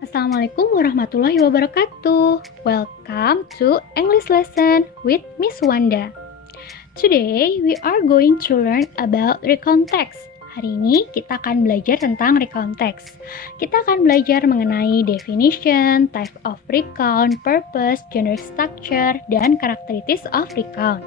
Assalamualaikum warahmatullahi wabarakatuh. Welcome to English lesson with Miss Wanda. Today we are going to learn about recontext. Hari ini kita akan belajar tentang recontext. Kita akan belajar mengenai definition, type of recount, purpose, generic structure, dan characteristics of recount.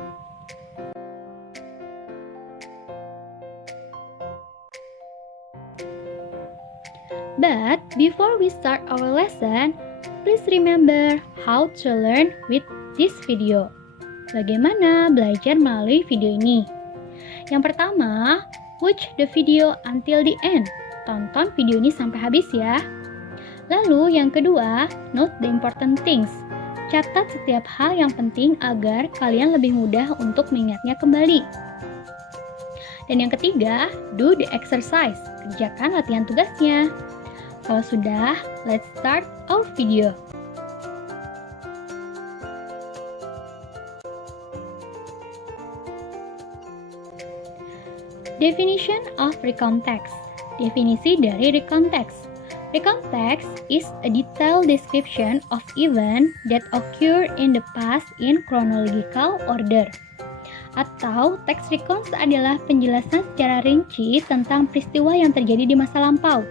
But before we start our lesson, please remember how to learn with this video. Bagaimana belajar melalui video ini? Yang pertama, watch the video until the end. Tonton video ini sampai habis ya. Lalu yang kedua, note the important things. Catat setiap hal yang penting agar kalian lebih mudah untuk mengingatnya kembali. Dan yang ketiga, do the exercise. Kerjakan latihan tugasnya. Kalau sudah, let's start our video. Definition of recontext. Definisi dari recontext. Recontext is a detailed description of event that occur in the past in chronological order. Atau teks recount adalah penjelasan secara rinci tentang peristiwa yang terjadi di masa lampau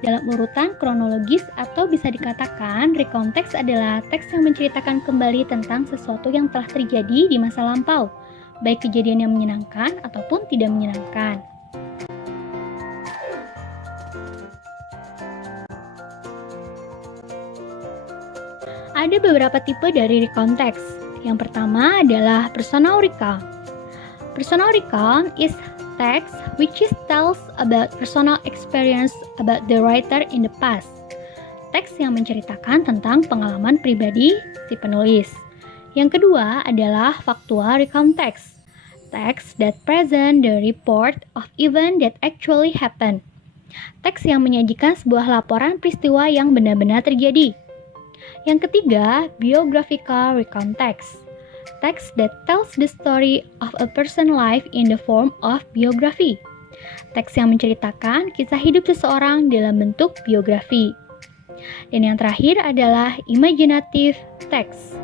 dalam urutan kronologis, atau bisa dikatakan recontext adalah teks yang menceritakan kembali tentang sesuatu yang telah terjadi di masa lampau, baik kejadian yang menyenangkan ataupun tidak menyenangkan. Ada beberapa tipe dari recontext. Yang pertama adalah personal recount. Personal recount is text which tells about personal experience about the writer in the past. Teks yang menceritakan tentang pengalaman pribadi si penulis. Yang kedua adalah factual recount text. Text that present the report of event that actually happened. Teks yang menyajikan sebuah laporan peristiwa yang benar-benar terjadi. Yang ketiga, biographical recount text. Text that tells the story of a person's life in the form of biography. Teks yang menceritakan kisah hidup seseorang dalam bentuk biografi. Dan yang terakhir adalah imaginative text.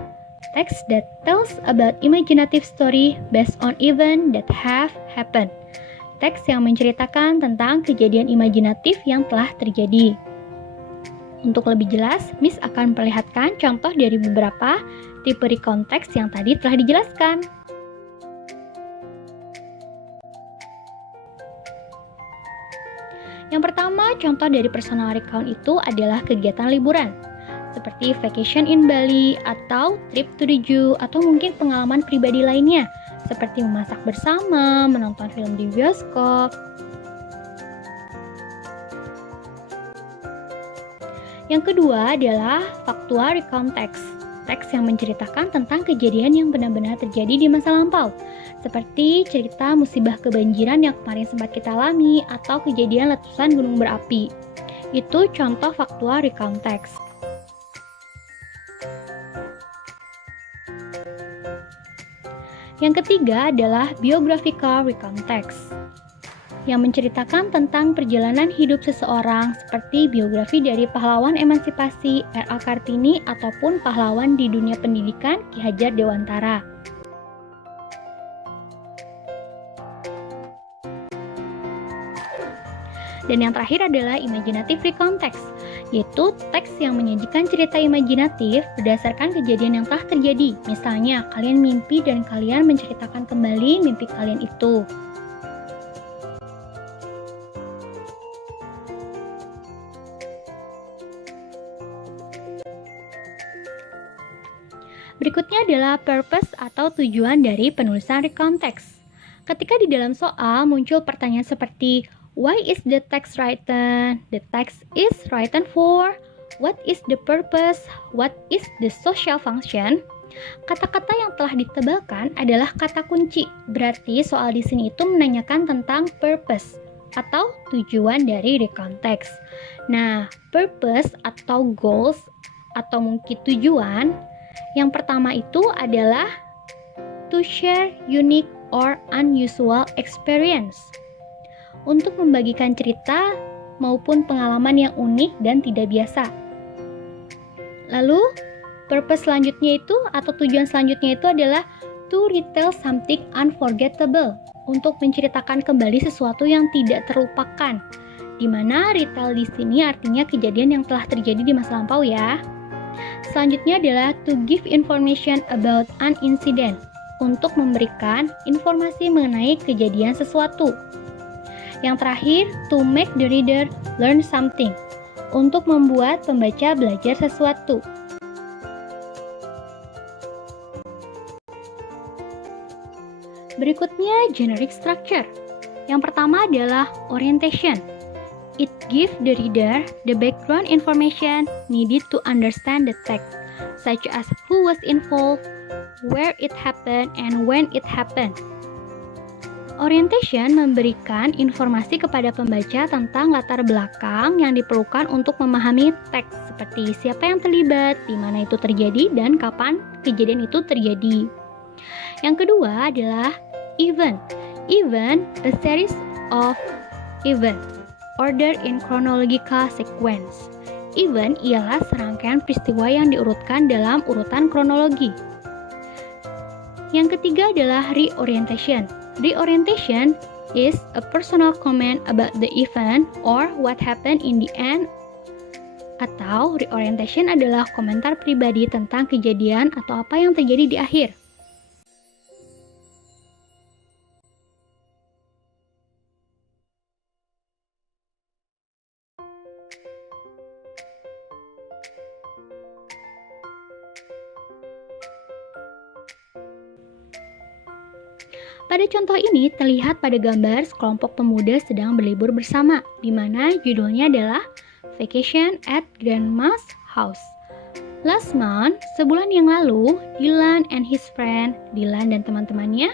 Text that tells about imaginative story based on event that have happened. Teks yang menceritakan tentang kejadian imajinatif yang telah terjadi. Untuk lebih jelas, Miss akan memperlihatkan contoh dari beberapa tipe recontext yang tadi telah dijelaskan. Yang pertama, contoh dari personal recount itu adalah kegiatan liburan, seperti vacation in Bali atau trip to the zoo, atau mungkin pengalaman pribadi lainnya, seperti memasak bersama, menonton film di bioskop. Yang kedua adalah factual recount text. Teks yang menceritakan tentang kejadian yang benar-benar terjadi di masa lampau, seperti cerita musibah kebanjiran yang kemarin sempat kita alami atau kejadian letusan gunung berapi. Itu contoh factual recount text. Yang ketiga adalah biographical recount text, yang menceritakan tentang perjalanan hidup seseorang, seperti biografi dari pahlawan emansipasi R.A. Kartini ataupun pahlawan di dunia pendidikan Ki Hajar Dewantara. Dan yang terakhir adalah imaginative recount text, yaitu teks yang menyajikan cerita imajinatif berdasarkan kejadian yang telah terjadi. Misalnya, kalian mimpi dan kalian menceritakan kembali mimpi kalian itu. Berikutnya adalah purpose atau tujuan dari penulisan recount text. Ketika di dalam soal muncul pertanyaan seperti why is the text written? The text is written for? What is the purpose? What is the social function? Kata-kata yang telah ditebalkan adalah kata kunci. Berarti soal di sini itu menanyakan tentang purpose atau tujuan dari recount text. Nah, purpose atau goals atau mungkin tujuan yang pertama itu adalah to share unique or unusual experience. Untuk membagikan cerita maupun pengalaman yang unik dan tidak biasa. Lalu, purpose selanjutnya itu atau tujuan selanjutnya itu adalah to retell something unforgettable, untuk menceritakan kembali sesuatu yang tidak terlupakan. Di mana retell di sini artinya kejadian yang telah terjadi di masa lampau ya. Selanjutnya adalah to give information about an incident, untuk memberikan informasi mengenai kejadian sesuatu. Yang terakhir, to make the reader learn something, untuk membuat pembaca belajar sesuatu. Berikutnya, generic structure. Yang pertama adalah orientation. It gives the reader the background information needed to understand the text, such as who was involved, where it happened, and when it happened. Orientation memberikan informasi kepada pembaca tentang latar belakang yang diperlukan untuk memahami teks, seperti siapa yang terlibat, di mana itu terjadi, dan kapan kejadian itu terjadi. Yang kedua adalah event. Event, a series of event, ordered in chronological sequence. Event ialah serangkaian peristiwa yang diurutkan dalam urutan kronologi. Yang ketiga adalah reorientation. Reorientation is a personal comment about the event or what happened in the end. Atau reorientation adalah komentar pribadi tentang kejadian atau apa yang terjadi di akhir. Pada contoh ini terlihat pada gambar sekelompok pemuda sedang berlibur bersama, di mana judulnya adalah Vacation at Grandma's House. Last month, sebulan yang lalu, Dylan and his friend, Dylan dan teman-temannya,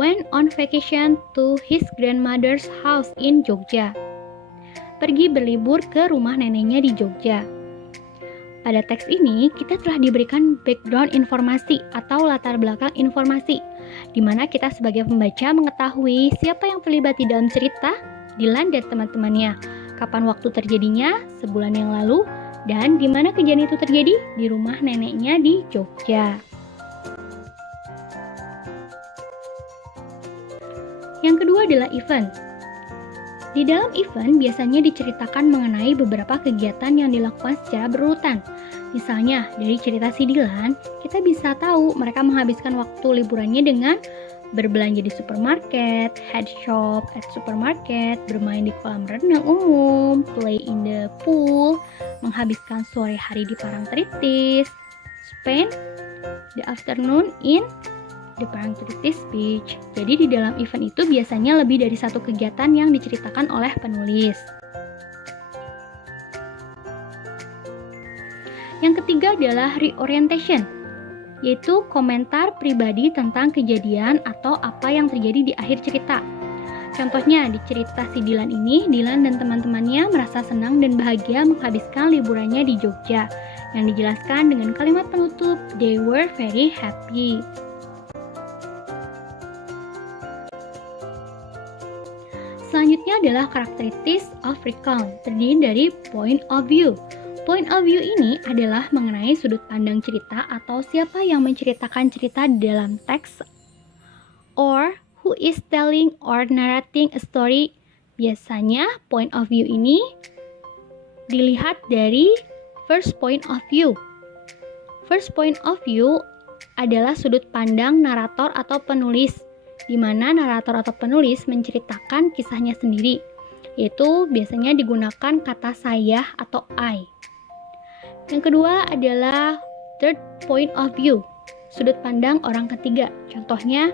went on vacation to his grandmother's house in Jogja. Pergi berlibur ke rumah neneknya di Jogja. Pada teks ini, kita telah diberikan background informasi atau latar belakang informasi, di mana kita sebagai pembaca mengetahui siapa yang terlibat di dalam cerita, Dylan dan teman-temannya, kapan waktu terjadinya, sebulan yang lalu, dan di mana kejadian itu terjadi, di rumah neneknya di Jogja. Yang kedua adalah event. Di dalam event biasanya diceritakan mengenai beberapa kegiatan yang dilakukan secara berurutan. Misalnya, dari cerita si Dylan, kita bisa tahu mereka menghabiskan waktu liburannya dengan berbelanja di supermarket, head shop at supermarket, bermain di kolam renang umum, play in the pool, menghabiskan sore hari di Parangtritis, spend the afternoon in the Parangtritis Beach. Jadi di dalam event itu biasanya lebih dari satu kegiatan yang diceritakan oleh penulis. Yang ketiga adalah reorientation, yaitu komentar pribadi tentang kejadian atau apa yang terjadi di akhir cerita. Contohnya, di cerita si Dylan ini, Dylan dan teman-temannya merasa senang dan bahagia menghabiskan liburannya di Jogja, yang dijelaskan dengan kalimat penutup, they were very happy. Selanjutnya adalah characteristics of recount, terdiri dari point of view. Point of view ini adalah mengenai sudut pandang cerita atau siapa yang menceritakan cerita di dalam teks, or who is telling or narrating a story. Biasanya point of view ini dilihat dari first point of view. First point of view adalah sudut pandang narator atau penulis, di mana narator atau penulis menceritakan kisahnya sendiri, yaitu biasanya digunakan kata saya atau I. Yang kedua adalah third point of view, sudut pandang orang ketiga. Contohnya,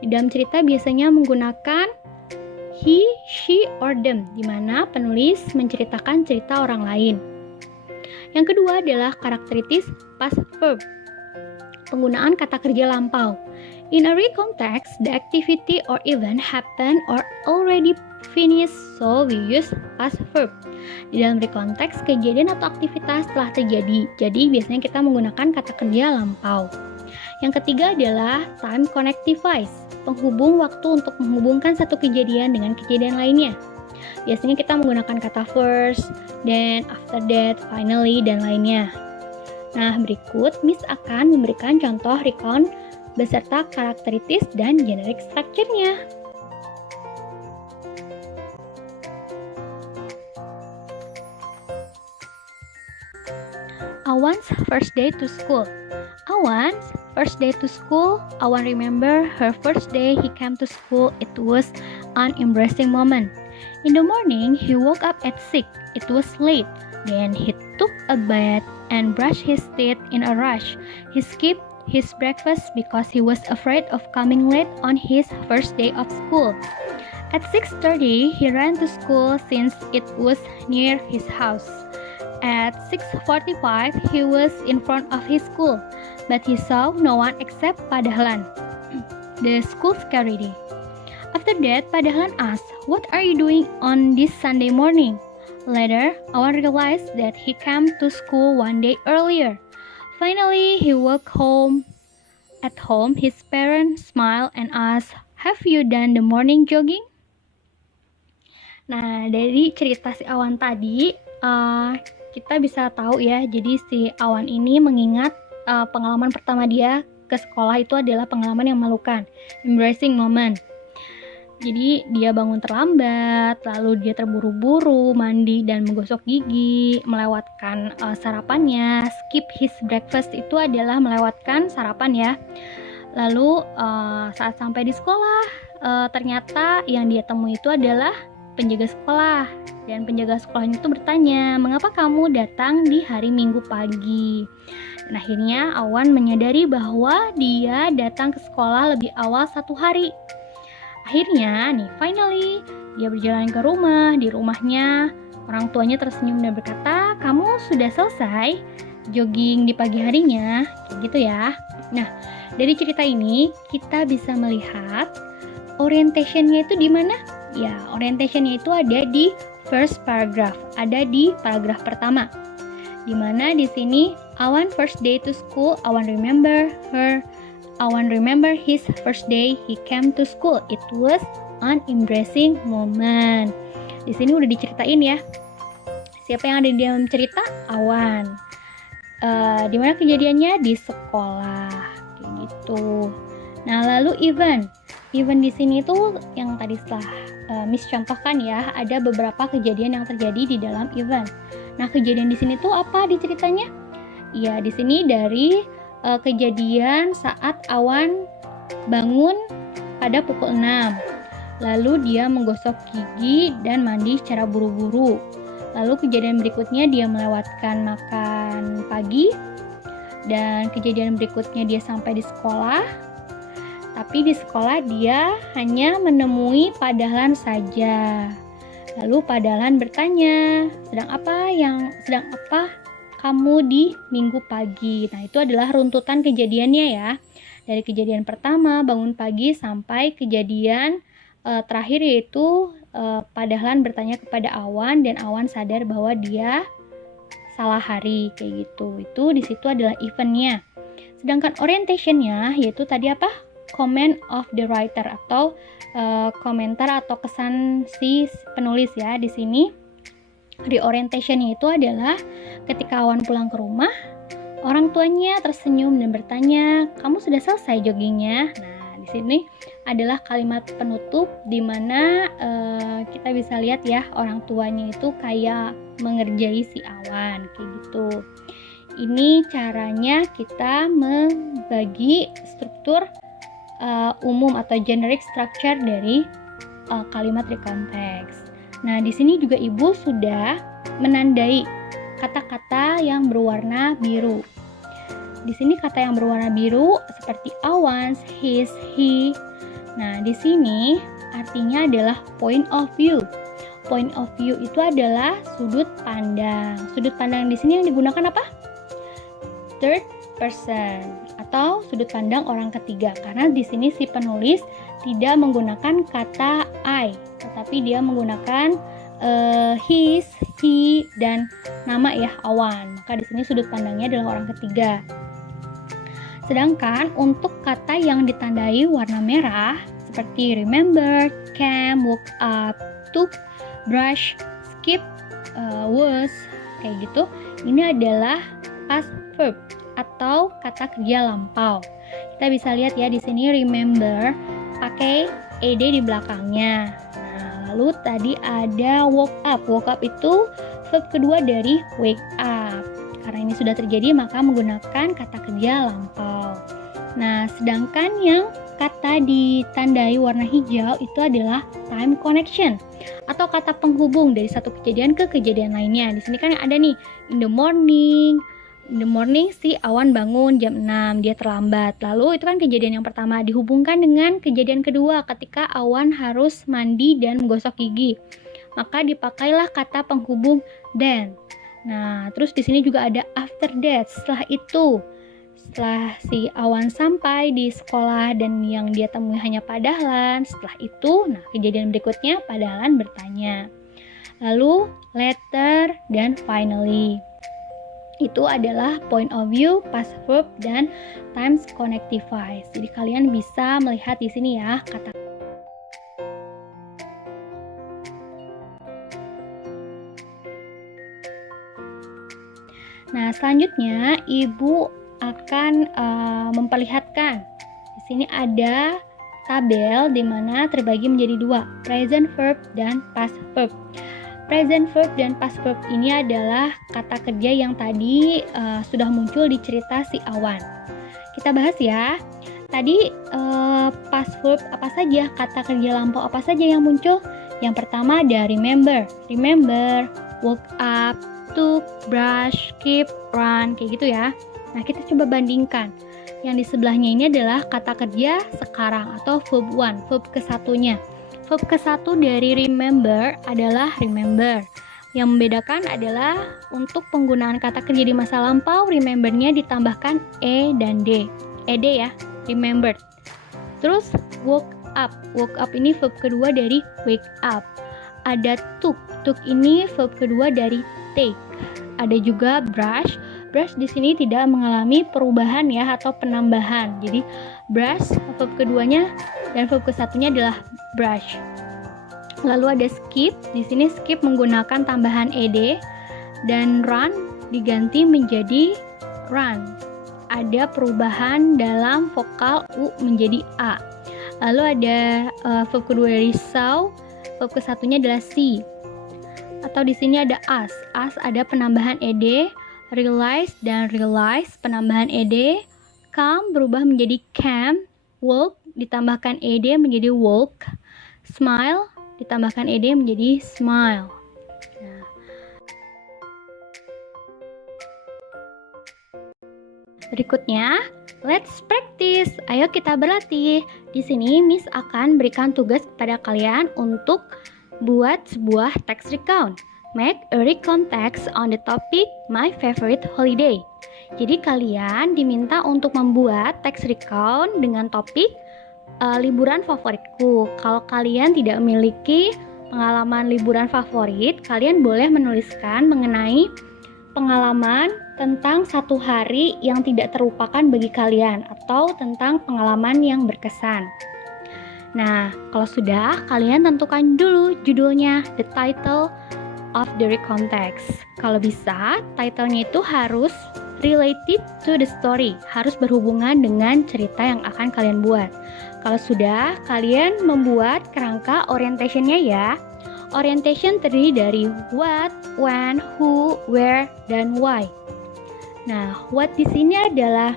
di dalam cerita biasanya menggunakan he, she, or them, di mana penulis menceritakan cerita orang lain. Yang kedua adalah karakteristik past verb, penggunaan kata kerja lampau. In a real context, the activity or event happened or already finished, so we use past verb. Di dalam real context, kejadian atau aktivitas telah terjadi, jadi biasanya kita menggunakan kata kerja lampau. Yang ketiga adalah time connective voice, penghubung waktu untuk menghubungkan satu kejadian dengan kejadian lainnya. Biasanya kita menggunakan kata first, then, after that, finally, dan lainnya. Nah, berikut Miss akan memberikan contoh recount beserta karakteristik dan generic structure-nya. Awan's first day to school. Awan's first day to school. Awan remember her first day he came to school. It was an embarrassing moment. In the morning, he woke up at 6. It was late. Then he took a bath and brushed his teeth in a rush. He skipped his breakfast because he was afraid of coming late on his first day of school. At 6:30, he ran to school since it was near his house. At 6:45, he was in front of his school, but he saw no one except Pa Dahlan, the school security. After that, Pa Dahlan asked, "What are you doing on this Sunday morning?" Later, Awan realized that he came to school one day earlier. Finally, he walked home. At home, his parents smiled and asked, "Have you done the morning jogging?" Nah, dari cerita si Awan tadi, kita bisa tahu ya, jadi si Awan ini mengingat pengalaman pertama dia ke sekolah itu adalah pengalaman yang memalukan, embarrassing moment. Jadi dia bangun terlambat, lalu dia terburu-buru mandi dan menggosok gigi, melewatkan sarapannya. Skip his breakfast itu adalah melewatkan sarapan ya. Lalu saat sampai di sekolah, ternyata yang dia temui itu adalah penjaga sekolah. Dan penjaga sekolahnya itu bertanya, "Mengapa kamu datang di hari Minggu pagi?" Dan akhirnya Awan menyadari bahwa dia datang ke sekolah lebih awal 1 hari. Akhirnya nih, finally, dia berjalan ke rumah. Di rumahnya, orang tuanya tersenyum dan berkata, "Kamu sudah selesai jogging di pagi harinya?" Kayak gitu ya. Nah, dari cerita ini, kita bisa melihat orientation-nya itu di mana? Ya, orientation-nya itu ada di first paragraph, ada di paragraf pertama. Di mana di sini, Awan first day to school, Awan remember his first day he came to school. It was an embarrassing moment. Di sini udah diceritain ya. Siapa yang ada di dalam cerita? Awan. Di mana kejadiannya? Di sekolah. Kayak gitu. Nah, lalu Ivan di sini tuh yang tadi setelah Miss contohkan ya, ada beberapa kejadian yang terjadi di dalam Ivan. Nah, kejadian di sini tuh apa di ceritanya? Ya, di sini dari kejadian saat Awan bangun pada pukul 6. Lalu dia menggosok gigi dan mandi secara buru-buru. Lalu kejadian berikutnya dia melewatkan makan pagi. Dan kejadian berikutnya dia sampai di sekolah. Tapi di sekolah dia hanya menemui Pa Dahlan saja. Lalu Pa Dahlan bertanya, sedang apa kamu di Minggu pagi? Nah, itu adalah runtutan kejadiannya ya. Dari kejadian pertama bangun pagi sampai kejadian terakhir yaitu Pa Dahlan bertanya kepada Awan dan Awan sadar bahwa dia salah hari kayak gitu. Itu di situ adalah eventnya. Sedangkan orientationnya yaitu tadi apa? Comment of the writer atau komentar atau kesan si penulis ya. Di sini reorientation-nya itu adalah ketika Awan pulang ke rumah, orang tuanya tersenyum dan bertanya, "Kamu sudah selesai joggingnya?" Nah, di sini adalah kalimat penutup di mana kita bisa lihat ya, orang tuanya itu kayak mengerjai si Awan kayak gitu. Ini caranya kita membagi struktur umum atau generic structure dari kalimat recontext. Nah, di sini juga Ibu sudah menandai kata-kata yang berwarna biru. Di sini kata yang berwarna biru seperti Awan's, his, he. Nah, di sini artinya adalah point of view. Point of view itu adalah sudut pandang. Sudut pandang di sini yang digunakan apa? Third person atau sudut pandang orang ketiga. Karena di sini si penulis tidak menggunakan kata I, tetapi dia menggunakan his, he, dan nama ya Awan. Maka di sini sudut pandangnya adalah orang ketiga. Sedangkan untuk kata yang ditandai warna merah seperti remember, came, woke up, took, brush, skip, was, kayak gitu. Ini adalah past verb atau kata kerja lampau. Kita bisa lihat ya di sini remember pakai ed di belakangnya. Nah, lalu tadi ada woke up. Woke up itu verb kedua dari wake up. Karena ini sudah terjadi maka menggunakan kata kerja lampau. Nah, sedangkan yang kata ditandai warna hijau itu adalah time connection atau kata penghubung dari satu kejadian ke kejadian lainnya. Di sini kan ada nih in the morning. In the morning si Awan bangun jam 6, dia terlambat. Lalu itu kan kejadian yang pertama dihubungkan dengan kejadian kedua ketika Awan harus mandi dan menggosok gigi. Maka dipakailah kata penghubung then. Nah, terus di sini juga ada after that, setelah itu. Setelah si Awan sampai di sekolah dan yang dia temui hanya Pak Dahlan, setelah itu, nah kejadian berikutnya Pak Dahlan bertanya. Lalu later dan finally. Itu adalah point of view, past verb, dan times connective voice. Jadi kalian bisa melihat di sini ya kata. Nah, selanjutnya Ibu akan memperlihatkan. Di sini ada tabel di mana terbagi menjadi dua, present verb dan past verb. Present verb dan past verb ini adalah kata kerja yang tadi sudah muncul di cerita si Awan. Kita bahas ya. Tadi past verb apa saja, kata kerja lampau apa saja yang muncul? Yang pertama ada remember. Remember, woke up, took, brush, keep, run, kayak gitu ya. Nah, kita coba bandingkan. Yang di sebelahnya ini adalah kata kerja sekarang atau verb one, verb kesatunya. Verb ke-1 dari remember adalah remember. Yang membedakan adalah untuk penggunaan kata kerja di masa lampau, remember-nya ditambahkan e dan d. Ed ya, remembered. Terus woke up. Woke up ini verb kedua dari wake up. Ada took. Took ini verb kedua dari take. Ada juga brush. Brush di sini tidak mengalami perubahan ya atau penambahan. Jadi brush verb keduanya dan verb ke-1-nya adalah brush. Lalu ada skip. Di sini skip menggunakan tambahan ed dan run diganti menjadi run. Ada perubahan dalam vokal u menjadi a. Lalu ada verb kedua dari saw. Verb ke-1-nya adalah see. Atau di sini ada as. As ada penambahan ed. Realize dan realize penambahan ed. Come berubah menjadi came. Walk ditambahkan ed menjadi walk. Smile ditambahkan ed menjadi smile. Nah. Berikutnya, let's practice. Ayo kita berlatih. Di sini Miss akan berikan tugas kepada kalian untuk buat sebuah text recount. Make a recount text on the topic my favorite holiday. Jadi kalian diminta untuk membuat text recount dengan topik liburan favoritku. Kalau kalian tidak memiliki pengalaman liburan favorit, kalian boleh menuliskan mengenai pengalaman tentang satu hari yang tidak terlupakan bagi kalian atau tentang pengalaman yang berkesan. Nah, kalau sudah, kalian tentukan dulu judulnya, the title of the recount text. Kalau bisa, title-nya itu harus related to the story, harus berhubungan dengan cerita yang akan kalian buat. Kalau sudah, kalian membuat kerangka orientation-nya ya. Orientation terdiri dari what, when, who, where, dan why. Nah, what di sini adalah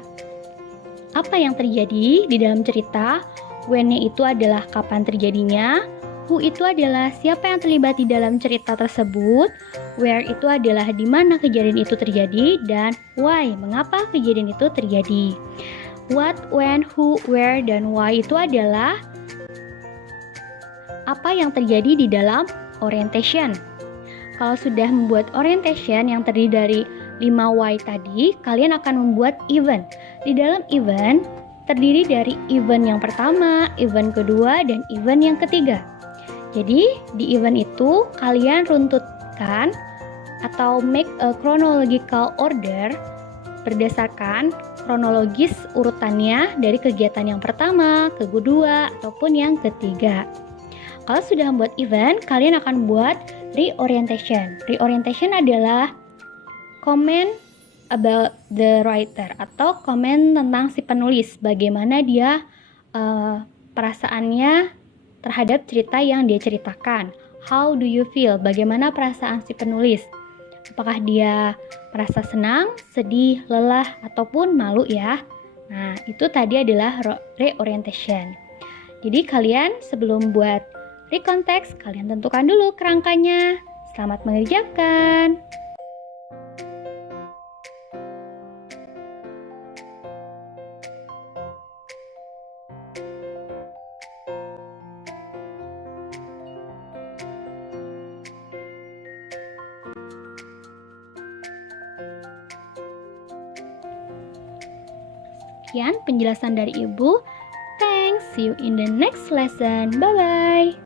apa yang terjadi di dalam cerita. When-nya itu adalah kapan terjadinya. Who itu adalah siapa yang terlibat di dalam cerita tersebut. Where itu adalah di mana kejadian itu terjadi. Dan why, mengapa kejadian itu terjadi. What, when, who, where, dan why itu adalah apa yang terjadi di dalam orientation. Kalau sudah membuat orientation yang terdiri dari 5 why tadi, kalian akan membuat event. Di dalam event terdiri dari event yang pertama, event kedua, dan event yang ketiga. Jadi di event itu kalian runtutkan atau make a chronological order berdasarkan kronologis urutannya dari kegiatan yang pertama, kedua, ataupun yang ketiga. Kalau sudah membuat event, kalian akan buat reorientation. Reorientation adalah comment about the writer, atau komen tentang si penulis, bagaimana dia perasaannya terhadap cerita yang dia ceritakan. How do you feel? Bagaimana perasaan si penulis? Apakah dia merasa senang, sedih, lelah, ataupun malu ya? Nah, itu tadi adalah reorientation. Jadi kalian sebelum buat recontext, kalian tentukan dulu kerangkanya. Selamat mengerjakan. Sekian penjelasan dari Ibu. Thanks, see you in the next lesson. Bye-bye.